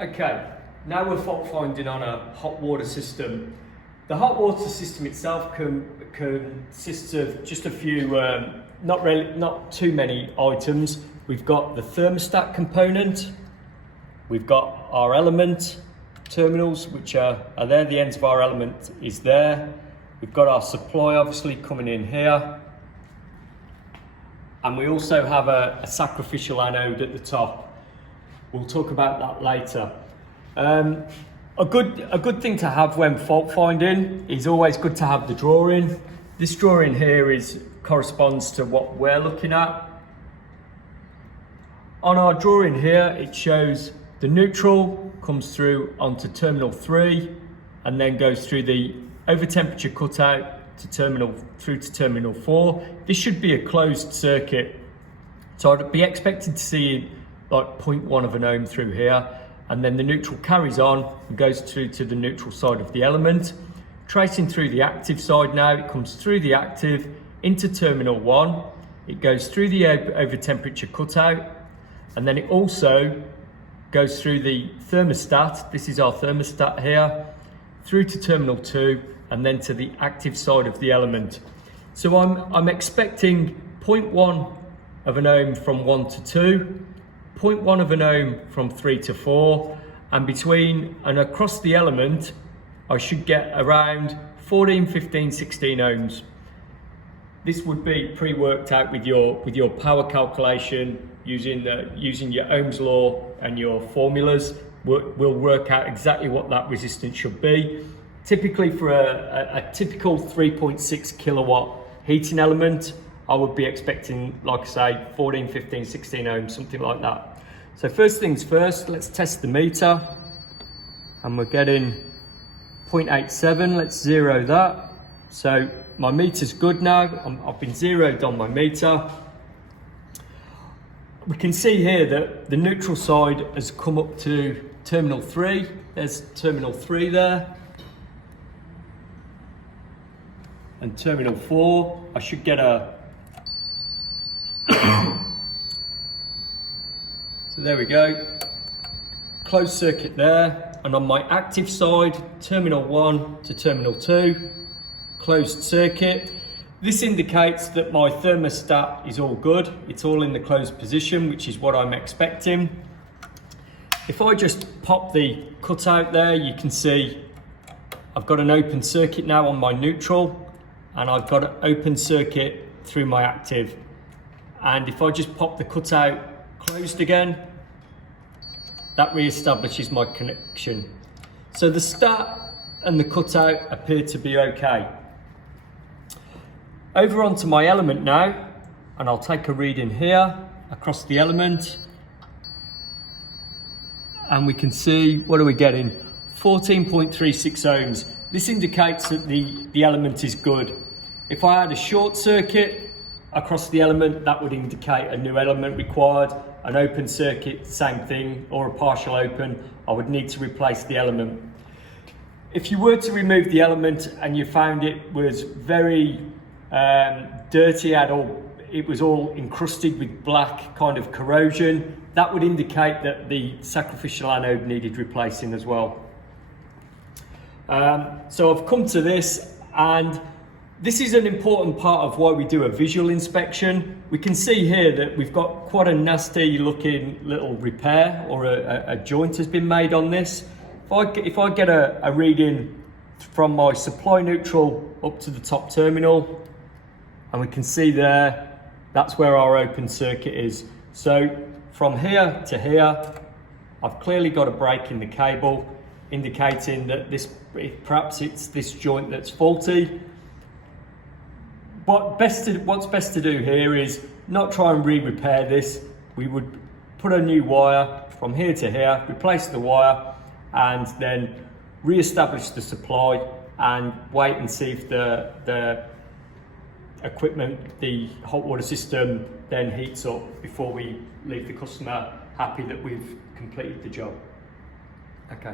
Okay, now we're fault finding on a hot water system. The hot water system itself consists of just a few, not too many items. We've got the thermostat component, we've got our element terminals, which are there, the ends of our element is there. We've got our supply obviously coming in here. And we also have a sacrificial anode at the top. We'll talk about that later. A good thing to have when fault finding is always good to have the drawing. This drawing here corresponds to what we're looking at. On our drawing here, it shows the neutral comes through onto terminal 3 and then goes through the over temperature cutout through to terminal 4. This should be a closed circuit, so I'd be expected to see like 0.1 of an ohm through here, and then the neutral carries on and goes through to the neutral side of the element. Tracing through the active side now, it comes through the active into terminal 1, it goes through the over temperature cutout, and then it also goes through the thermostat. This is our thermostat here, through to terminal 2, and then to the active side of the element. So I'm expecting 0.1 of an ohm from 1 to 2, 0.1 of an ohm from 3 to 4, and between and across the element, I should get around 14, 15, 16 ohms. This would be pre-worked out with your power calculation using your Ohm's law and your formulas. We'll work out exactly what that resistance should be. Typically for a typical 3.6 kilowatt heating element, I would be expecting, like I say, 14, 15, 16 ohms, something like that. So first things first, let's test the meter. And we're getting 0.87, let's zero that. So my meter's good now, I've been zeroed on my meter. We can see here that the neutral side has come up to terminal 3. There's terminal 3 there. And terminal 4, I should get a... So there we go. Closed circuit there. And on my active side, terminal 1 to terminal 2, closed circuit. This indicates that my thermostat is all good. It's all in the closed position, which is what I'm expecting. If I just pop the cutout there, you can see I've got an open circuit now on my neutral, and I've got an open circuit through my active. And if I just pop the cutout closed again, that re-establishes my connection. So the stat and the cutout appear to be okay. Over onto my element now, and I'll take a reading here across the element. And we can see, what are we getting? 14.36 ohms. This indicates that the element is good. If I had a short circuit across the element, that would indicate a new element required. An open circuit, same thing, or a partial open, I would need to replace the element. If you were to remove the element and you found it was very dirty, it was all encrusted with black kind of corrosion, that would indicate that the sacrificial anode needed replacing as well. So I've come to this, and this is an important part of why we do a visual inspection. We can see here that we've got quite a nasty looking little repair, or a joint has been made on this. If I get a reading from my supply neutral up to the top terminal, and we can see there, that's where our open circuit is. So from here to here, I've clearly got a break in the cable, indicating that perhaps it's this joint that's faulty. What's best to do here is not try and re-repair this. We would put a new wire from here to here, replace the wire, and then re-establish the supply and wait and see if the equipment, the hot water system, then heats up before we leave the customer happy that we've completed the job. Okay.